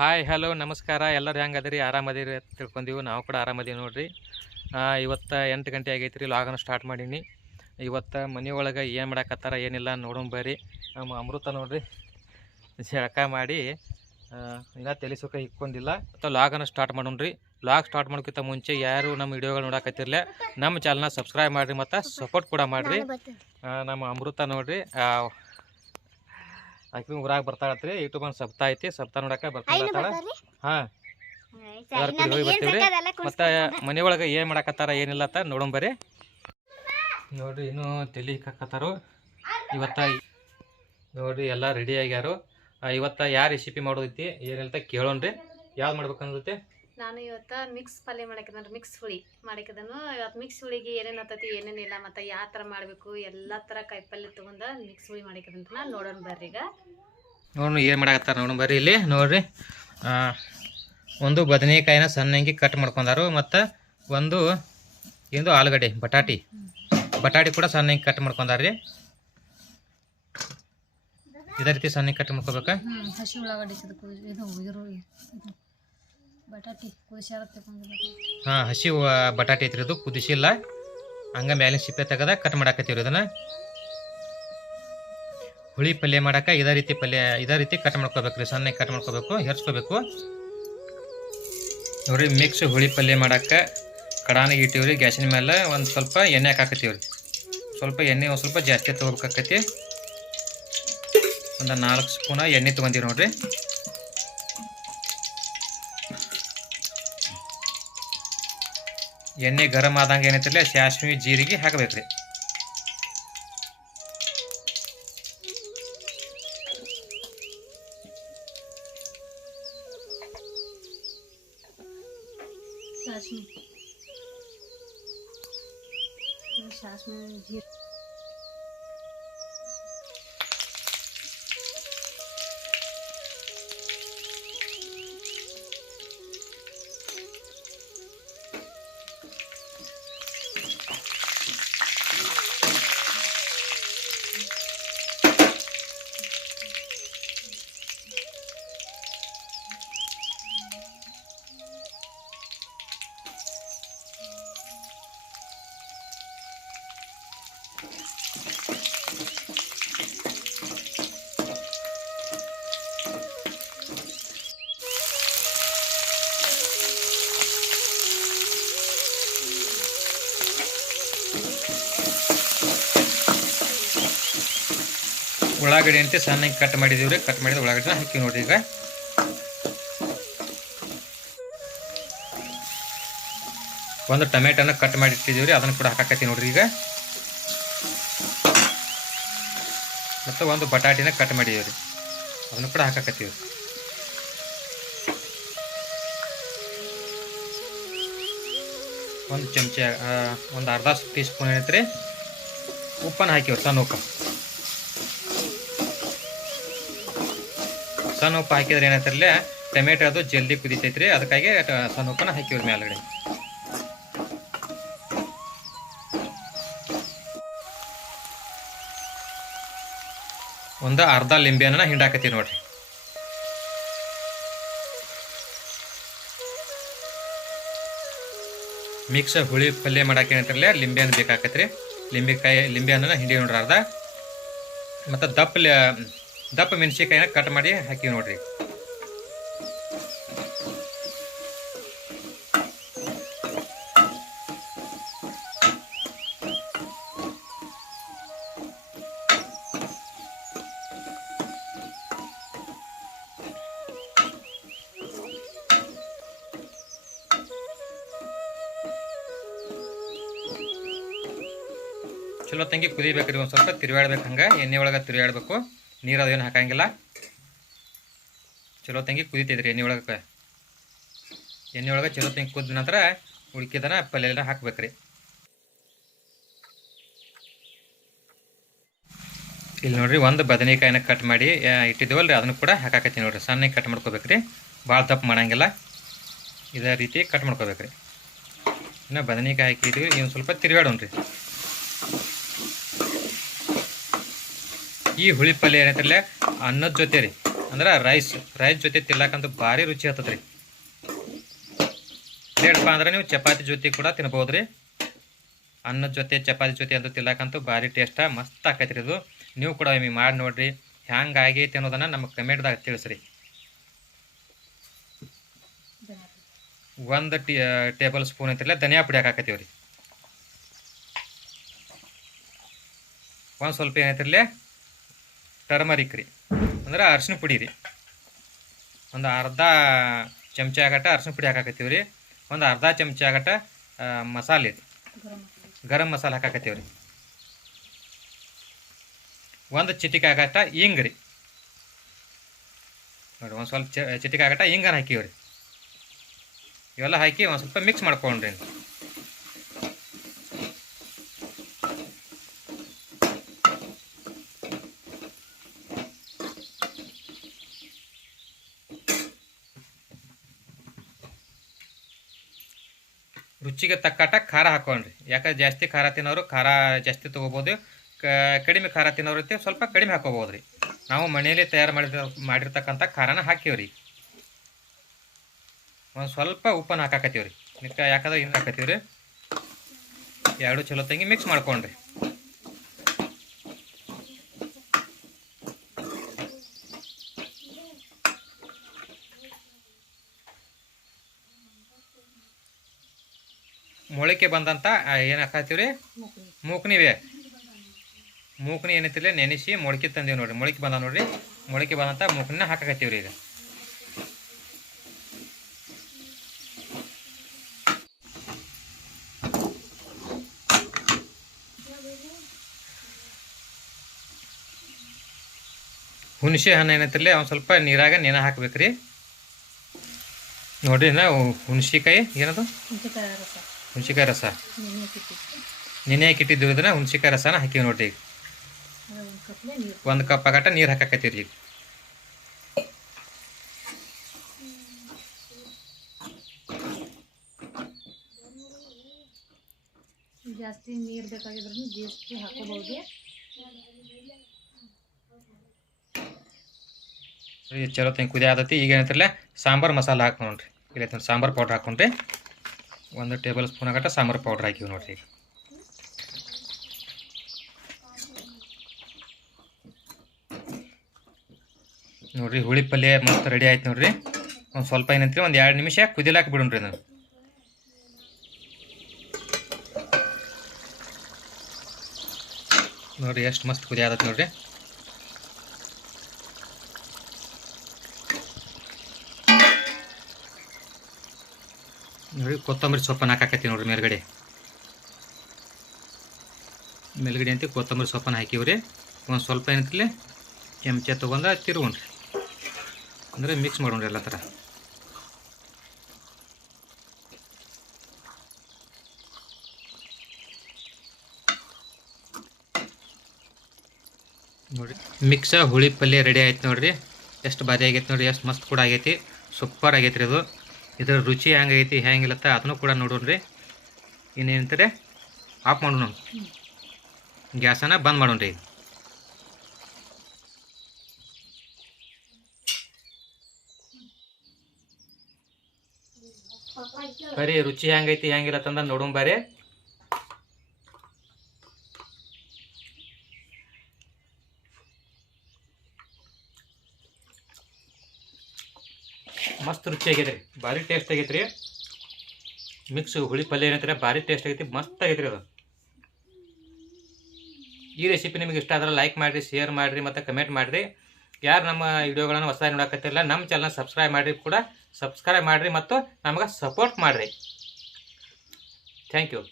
Hi hello ನಮಸ್ಕಾರ. ಎಲ್ಲರೂ ಹೆಂಗೆ ಅದರಿ ಆರಾಮದಿರಿ ಅಂತ ತಿಳ್ಕೊಂಡೀವಿ. ನಾವು ಕೂಡ ಆರಾಮದೀವಿ ನೋಡಿರಿ. ಇವತ್ತು ಎಂಟು ಗಂಟೆ ಆಗೈತೆ ರೀ ಲಾಗನ್ನು ಸ್ಟಾರ್ಟ್ ಮಾಡೀನಿ. ಇವತ್ತು ಮನೆ ಒಳಗೆ ಏನು ಮಾಡಾಕತ್ತಾರ ಏನಿಲ್ಲ ನೋಡೋಣ ಬರ್ರಿ. ನಮ್ಮ ಅಮೃತ ನೋಡ್ರಿ ಜಳಕ ಮಾಡಿ ಇನ್ನೂ ತಲೆ ಸುಖ ಇಕ್ಕೊಂಡಿಲ್ಲ ಮತ್ತು ಲಾಗನ್ನು ಸ್ಟಾರ್ಟ್ ಮಾಡೋಣ್ರಿ. ಲಾಗ್ ಸ್ಟಾರ್ಟ್ ಮಾಡೋಕ್ಕಿಂತ ಮುಂಚೆ ಯಾರು ನಮ್ಮ ವಿಡಿಯೋಗಳು ನೋಡಕತ್ತಿರಲಿಲ್ಲ ನಮ್ಮ ಚಾನಲ್ನ ಸಬ್ಸ್ಕ್ರೈಬ್ ಮಾಡಿರಿ ಮತ್ತು ಸಪೋರ್ಟ್ ಕೂಡ ಮಾಡಿರಿ. ನಮ್ಮ ಅಮೃತ ನೋಡ್ರಿ ಆಕಿ ಊರಾಗ ಬರ್ತಾಳತ್ರಿ ಯೂಟ್ಯೂಬ್ ಒಂದು ಸಪ್ತಾ ಐತಿ ಸಪ್ತಾ ನೋಡಕ ಬರ್ತಾಳ ಹಾ. ಹೋಗಿ ಮತ್ತು ಮನೆ ಒಳಗೆ ಏನು ಮಾಡಕತ್ತಾರ ಏನಿಲ್ಲ ಅಂತ ನೋಡೋಣ ಬರ್ರಿ. ನೋಡ್ರಿ ಇನ್ನೂ ತಲಿ ಹಾಕತ್ತಾರು ಇವತ್ತ ನೋಡ್ರಿ ಎಲ್ಲ ರೆಡಿ ಆಗ್ಯಾರು. ಇವತ್ತ ಯಾವ ರೆಸಿಪಿ ಮಾಡೋದೈತಿ ಏನಿಲ್ಲ ಕೇಳೋಣ್ರಿ. ಯಾವ್ದು ಮಾಡ್ಬೇಕಂದೈತಿ ನಾನು ಇವತ್ತು ಮಿಕ್ಸ್ ಪಲ್ಯ ಮಾಡಕಿದ್ರೆ ಮಿಕ್ಸ್ ಹುಳಿ ಮಾಡಕಿದನು ಇವತ್ತು ಮಿಕ್ಸ್ ಹುಳಿಗೆ ಏನೇನು ಹತ್ತತಿ ಏನೇನಿಲ್ಲ ಮತ್ತು ಯಾವ ಥರ ಮಾಡಬೇಕು ಎಲ್ಲ ಥರ ಕಾಯಿಪಲ್ಯ ತೊಗೊಂಡು ಮಿಕ್ಸ್ ಹುಳಿ ಮಾಡಾಕಿದಂತ ನಾನು ನೋಡೋಣ ಬರ್ರಿ ಈಗ. ನೋಡೋಣ ಏನು ಮಾಡಾಕತ್ತಾರ ನೋಡೋಣ ಬರ್ರಿ ಇಲ್ಲಿ. ನೋಡ್ರಿ ಒಂದು ಬದನೆಕಾಯಿನ ಸಣ್ಣಂಗಿ ಕಟ್ ಮಾಡ್ಕೊಂಡಾರು ಮತ್ತು ಒಂದು ಇಂದು ಆಲೂಗಡ್ಡೆ ಬಟಾಟಿ. ಬಟಾಟಿ ಕೂಡ ಸಣ್ಣಂಗಿ ಕಟ್ ಮಾಡ್ಕೊಂಡಾರ್ರಿ ಇದೇ ರೀತಿ ಸಣ್ಣಗೆ ಕಟ್ ಮಾಡ್ಕೋಬೇಕಾ ಹಸಿ ಉಳ್ಳಾಗಡ್ಡಿ ಇದು ಇರು ಕುದಿಸ್ಯಾರ ಹಾಂ, ಹಸಿ ಬಟಾಟೆ ಐತ್ರಿ ಅದು ಕುದಿಸಿಲ್ಲ ಹಂಗ ಮ್ಯಾಲಿನ ಸಿಪ್ಪೆ ತೆಗದ ಕಟ್ ಮಾಡಾಕತ್ತೀವ್ರಿ ಅದನ್ನ. ಹುಳಿ ಪಲ್ಯ ಮಾಡಾಕ ಇದೇ ರೀತಿ ಪಲ್ಯ, ಇದೇ ರೀತಿ ಕಟ್ ಮಾಡ್ಕೋಬೇಕ್ರಿ ಸಣ್ಣ ಕಟ್ ಮಾಡ್ಕೋಬೇಕು ಹೆರ್ಸ್ಕೋಬೇಕು ನೋಡ್ರಿ ಮಿಕ್ಸ್ ಹುಳಿ ಪಲ್ಯ ಮಾಡಾಕ ಕಡಾನಿಗೆ ಇಟ್ಟಿವ್ರಿ, ಗ್ಯಾಸಿನ ಮೇಲೆ ಒಂದು ಸ್ವಲ್ಪ ಎಣ್ಣೆ ಹಾಕಾಕತ್ತೀವ್ರಿ. ಸ್ವಲ್ಪ ಎಣ್ಣೆ, ಒಂದು ಸ್ವಲ್ಪ ಜಾಸ್ತಿ ತೊಗೋಬೇಕಾಕತಿ ಒಂದು ನಾಲ್ಕು ಸ್ಪೂನ ಎಣ್ಣೆ ತೊಗೊಂತೀವಿ ನೋಡ್ರಿ. ಎಣ್ಣೆ ಗರಂ ಆದಂಗೆ ಏನೈತಿರಲಿ ಸಾಸ್ವಿ ಜೀರಿಗೆ ಹಾಕಬೇಕ್ರಿ. ಸಾಸಿವೆ ಸಾಸಿವೆ ಜೀರ ಉಳ್ಳಾಗಡ್ಡಿ ಅಂತ ಸಣ್ಣಗೆ ಕಟ್ ಮಾಡಿದೀವ್ರಿ ಕಟ್ ಮಾಡಿದ ಉಳ್ಳಾಗಡ್ಡಿನ ಹಾಕಿ ನೋಡ್ರಿ ಈಗ. ಒಂದು ಟೊಮೆಟೊನ ಕಟ್ ಮಾಡಿ ಇಟ್ಟಿದೀವ್ರಿ ಅದನ್ನ ಕೂಡ ಹಾಕಾಕತ್ತಿ ನೋಡ್ರಿ ಈಗ. ಮತ್ತು ಒಂದು ಬಟಾಟಿನ ಕಟ್ ಮಾಡಿದೀವ್ರಿ ಅದನ್ನು ಕೂಡ ಹಾಕಕತ್ತೀವಿ ಒಂದು ಚಮಚ ಒಂದು ಅರ್ಧ ಟೀ ಸ್ಪೂನ್ ರೀ ಉಪ್ಪನ್ನು ಹಾಕಿವ್ರಿ, ಸಣ್ಣ ಉಪ್ಪು. ಸಣ್ಣ ಉಪ್ಪು ಹಾಕಿದ್ರೆ ಏನೈತಿರಲ್ಲ ಟೊಮೆಟೊ ಅದು ಜಲ್ದಿ ಕುದಿತೈತ್ರಿ, ಅದಕ್ಕಾಗಿ ಸಣ್ಣ ಉಪ್ಪನ್ನ ಹಾಕಿವ್ರಿ ಮೇಲ್ಗಡೆ. ಒಂದು ಅರ್ಧ ಲಿಂಬೆಹಣ್ಣನ ಹಿಂಡಾಕತ್ತೀವಿ ನೋಡ್ರಿ. ಮಿಕ್ಸ್ ಹುಳಿ ಪಲ್ಯ ಮಾಡಕ್ಕೆ ಏನಂತಾರಲ್ಲ ಲಿಂಬೆ ಹಣ್ಣು ಬೇಕಾಕತ್ರಿ. ಲಿಂಬೆಕಾಯಿ ಲಿಂಬೆ ಹಣ್ಣನ್ನ ಹಿಂಡಿ ನೋಡ್ರಿ ಅರ್ಧ. ಮತ್ತು ದಪ್ಪ ದಪ್ಪ ಮೆಣಸಿಕಾಯಿನ ಕಟ್ ಮಾಡಿ ಹಾಕಿ ನೋಡ್ರಿ. ಚಲೋ ತಂಗಿ ಕುದಿಬೇಕ್ರಿ ಒಂದು ಸ್ವಲ್ಪ ತಿರುಗಾಡ್ಬೇಕು ಹಂಗೆ, ಎಣ್ಣೆ ಒಳಗೆ ತಿರುಗಾಡ್ಬೇಕು ನೀರು ಅದೇನು ಹಾಕಂಗಿಲ್ಲ. ಚಲೋ ತಂಗಿ ಕುದಿತೈತ್ರಿ ಎಣ್ಣೆ ಒಳಗೆ ಎಣ್ಣೆ ಒಳಗೆ ಚಲೋ ತಂಗಿ ಕುದ್ದ ನಂತರ ಉಳ್ಕಿದನ ಪಲ್ಯ ಎಲ್ಲ ಹಾಕ್ಬೇಕ್ರಿ. ಇಲ್ಲಿ ನೋಡ್ರಿ ಒಂದು ಬದನೆಕಾಯಿನ ಕಟ್ ಮಾಡಿ ಇಟ್ಟಿದ್ದೇವಲ್ಲ ರೀ ಅದನ್ನು ಕೂಡ ಹಾಕಾಕತ್ತೀನಿ ನೋಡ್ರಿ. ಸಣ್ಣ ಕಟ್ ಮಾಡ್ಕೋಬೇಕ್ರಿ. ಭಾಳ ದಪ್ಪ ಮಾಡಂಗಿಲ್ಲ. ಇದೇ ರೀತಿ ಕಟ್ ಮಾಡ್ಕೋಬೇಕ್ರಿ. ಇನ್ನು ಬದನೆಕಾಯಿ ಹಾಕಿದ್ದೀವಿ ಇನ್ನು ಸ್ವಲ್ಪ ತಿರುಗಾಡೋಣ್ರಿ ಈ ಹುಳಿ ಪಲ್ಯ ಏನೈತ್ರಲ್ಲ ಅನ್ನದ ಜೊತೆ ರೀ. ಅಂದ್ರೆ ರೈಸ್ ರೈಸ್ ಜೊತೆ ತಿನ್ನಕ್ಕಂತೂ ಭಾರಿ ರುಚಿ ಹತ್ತದ ರೀ ಅಂದ್ರೆ ನೀವು ಚಪಾತಿ ಜೊತೆ ಕೂಡ ತಿನ್ಬೋದು ರೀ ಅನ್ನದ ಜೊತೆ, ಚಪಾತಿ ಜೊತೆ ಅಂತ ತಿನ್ನಕ್ಕಂತೂ ಭಾರಿ ಟೇಸ್ಟ ಮಸ್ತ್ ಆಕೈತಿ ರೀ ಇದು. ನೀವು ಕೂಡ ಒಮ್ಮೆ ಮಾಡಿ ನೋಡ್ರಿ. ಹ್ಯಾಂಗೆ ಆಗೈತಿ ಅನ್ನೋದನ್ನು ನಮಗೆ ಕಮೆಂಟ್ದಾಗ ತಿಳಿಸ್ರಿ. ಒಂದು ಟೇಬಲ್ ಸ್ಪೂನ್ ಐತಿರಲ್ಲ ಧನಿಯಾ ಪುಡಿ ಹಾಕಾಕತ್ತೀವಿ ರೀ ಒಂದು ಸ್ವಲ್ಪ ಏನೈತಿರಲಿ ಟರ್ಮರಿಕ್ ರೀ ಅಂದ್ರೆ ಅರ್ಶಿನ ಪುಡಿ ರೀ. ಒಂದು ಅರ್ಧ ಚಮಚ ಆಗಟ್ಟ ಅರ್ಶಿನ ಪುಡಿ ಹಾಕಾಕತ್ತೀವಿ ರೀ. ಒಂದು ಅರ್ಧ ಚಮಚ ಆಗಟ್ಟ ಮಸಾಲೆ ರೀ. ಗರಂ ಮಸಾಲೆ ಹಾಕಾಕತ್ತೀವಿ ರೀ. ಒಂದು ಚಿಟಿಕೆ ಆಗಟ್ಟ ಹಿಂಗ್ ರೀ. ನೋಡಿ, ಒಂದು ಸ್ವಲ್ಪ ಚ, ಚಿಟಿಕೆ ಆಗಟ್ಟ ಹಿಂಗನ ಹಾಕೀವಿ ರೀ. ಇವೆಲ್ಲ ಹಾಕಿ ಒಂದು ಸ್ವಲ್ಪ ಮಿಕ್ಸ್ ಮಾಡ್ಕೊಂಡ್ರಿ ರುಚಿಗೆ ತಕ್ಕಟ ಖಾರ ಹಾಕೊಂಡ್ರಿ. ಯಾಕಂದ್ರೆ ಜಾಸ್ತಿ ಖಾರ ತಿನ್ನೋರು ಖಾರ ಜಾಸ್ತಿ ತೊಗೋಬೋದು. ಕಡಿಮೆ ಖಾರ ತಿನ್ನೋರು ಇರ್ತೀವಿ ಸ್ವಲ್ಪ ಕಡಿಮೆ ಹಾಕೋಬೋದು ನಾವು ಮನೆಯಲ್ಲಿ ತಯಾರು ಮಾಡಿದ, ಮಾಡಿರ್ತಕ್ಕಂಥ ಖಾರನ ಹಾಕೀವ್ರಿ ಒಂದು ಸ್ವಲ್ಪ ಉಪ್ಪನ್ನು ಹಾಕಾಕತ್ತೀವ್ರಿ. ಯಾಕಂದ್ರೆ ಹಿಂಗೆ ಹಾಕತ್ತೀವ್ರಿ. ಎರಡು ಚಲೋ ತಂಗಿ ಮಿಕ್ಸ್ ಮಾಡ್ಕೊಂಡ್ರಿ. ಮೊಳಕೆ ಬಂದಂತ ಏನು ಹಾಕತ್ತೀವಿ ರೀ ಮೂಕ್ನಿವೆ. ಮೂಕ್ನಿ ಏನೈತಿಲ್ಲ ನೆನೆಸಿ ಮೊಳಕೆ ತಂದೀವಿ ನೋಡ್ರಿ. ಮೊಳಕೆ ಬಂದ ನೋಡ್ರಿ. ಮೊಳಕೆ ಬಂದಂತ ಮೂಕ್ನ ಹಾಕಾಕತ್ತೀವಿ ರೀ ಈಗ. ಹುಣಸೆ ಹಣ್ಣು ಏನೈತಿರಲಿ ಅವ್ನು ಸ್ವಲ್ಪ ನೀರಾಗ ನೆನೆ ಹಾಕ್ಬೇಕ್ರಿ. ನೋಡ್ರಿ ನಾವು ಹುಣಸಿಕಾಯಿ ಏನದು? ಹುಣಸಿಕಾಯಿ ರಸ. ನೆನೆ ಕಿಟ್ಟಿದ್ದು ಇದನ್ನ ಹುಣಸಿಕಾಯಿ ರಸನ ಹಾಕಿವಿ ನೋಡ್ರಿ ಈಗ. ಒಂದು ಕಪ್ ಆಗಟ್ಟ ನೀರು ಹಾಕಾಕತ್ತೀರಿ ಈಗ. ಜಾಸ್ತಿ ನೀರು ಬೇಕಾಗಿದ್ರು ಜಾಸ್ತಿ ಹಾಕೋಬಹುದು ಚಲೋ ತಂಗಿ ಕುದಿ ಆದತಿ. ಈಗ ಏನಂತಿರಲ್ಲ? ಸಾಂಬಾರ್ ಮಸಾಲ ಹಾಕಿ ನೋಡ್ರಿ ಇಲ್ಲ ಸಾಂಬಾರ್ ಪೌಡರ್ ಹಾಕೊಂಡ್ರಿ ಒಂದು ಟೇಬಲ್ ಸ್ಪೂನ್ ಆಗಟ್ಟ ಸಾಂಬಾರು ಪೌಡ್ರ್ ಹಾಕಿವಿ ನೋಡಿರಿ ಈಗ. ನೋಡಿರಿ ಹುಳಿ ಪಲ್ಯ ಮಸ್ತ್ ರೆಡಿ ಆಯ್ತು ನೋಡಿರಿ. ಒಂದು ಸ್ವಲ್ಪ ಏನಂತೀರಿ ಒಂದು ಎರಡು ನಿಮಿಷ ಕುದಿಲಾಕ ಬಿಡೋಣ್ರಿ ನಾನು ನೋಡಿರಿ ಎಷ್ಟು ಮಸ್ತ್ ಕುದಿ ಆದತ್ ನೋಡ್ರಿ. ನೋಡಿ, ಕೊತ್ತಂಬರಿ ಸೊಪ್ಪನ್ನು ಹಾಕಾಕತ್ತೀವಿ ನೋಡ್ರಿ ಮೇಲ್ಗಡೆ. ಮೇಲ್ಗಡೆ ಅಂತ ಕೊತ್ತಂಬರಿ ಸೊಪ್ಪನ್ನು ಹಾಕಿವ್ರಿ. ಒಂದು ಸ್ವಲ್ಪ ಏನಂತಿಲ್ಲ ಚಮಚ ತೊಗೊಂಡು ತಿರುಗೊಂಡ್ರಿ ಅಂದರೆ ಮಿಕ್ಸ್ ಮಾಡೋಣ್ರಿ ಎಲ್ಲ ಥರ ನೋಡಿ ಮಿಕ್ಸ ಹುಳಿ ಪಲ್ಯ ರೆಡಿ ಆಯ್ತು ನೋಡಿರಿ. ಎಷ್ಟು ಬಾರಿ ಆಗೈತೆ ನೋಡಿರಿ, ಎಷ್ಟು ಮಸ್ತ್ ಕೂಡ ಆಗೈತಿ. ಸೂಪರ್ ಆಗೈತೆ ರೀ ಇದು ಇದರ ರುಚಿ ಹೆಂಗೈತಿ ಹೆಂಗಿಲ್ಲತ್ತ ಅದನ್ನು ಕೂಡ ನೋಡೋಣ್ರಿ. ಇನ್ನೇನಂತಾರೆ ಆಫ್ ಮಾಡೋಣ. ಗ್ಯಾಸನ್ನು ಬಂದ್ ರೀ ಬರೀ ರುಚಿ ಹೆಂಗೈತಿ ಹೆಂಗಿಲ್ಲತ್ತಂದ್ರೆ ನೋಡೋಣ ಬರ್ರಿ ಮಸ್ತ್ ರುಚಿ ಆಗೈತೆ ರೀ. ಭಾರಿ ಟೇಸ್ಟ್ ಆಗೈತೆ ರೀ. ಮಿಕ್ಸ್ ಹುಳಿ ಪಲ್ಯ ಏನಂತಾರೆ, ಭಾರಿ ಟೇಸ್ಟ್ ಆಗೈತಿ, ಮಸ್ತ್ ಆಗೈತೆ ರೀ ಅದು. ಈ ರೆಸಿಪಿ ನಿಮಗೆ ಇಷ್ಟ ಆದ್ರೆ ಲೈಕ್ ಮಾಡಿರಿ ಶೇರ್ ಮಾಡಿರಿ, ಮತ್ತು ಕಮೆಂಟ್ ಮಾಡಿರಿ. ಯಾರು ನಮ್ಮ ವಿಡಿಯೋಗಳನ್ನು ಹೊಸದಾಗಿ ನೋಡಕತ್ತಿರಲ್ಲ ನಮ್ಮ ಚಾನಲ್ ಸಬ್ಸ್ಕ್ರೈಬ್ ಮಾಡಿರಿ ಕೂಡ. ಸಬ್ಸ್ಕ್ರೈಬ್ ಮಾಡಿರಿ ಮತ್ತು ನಮಗೆ ಸಪೋರ್ಟ್ ಮಾಡಿರಿ. Thank you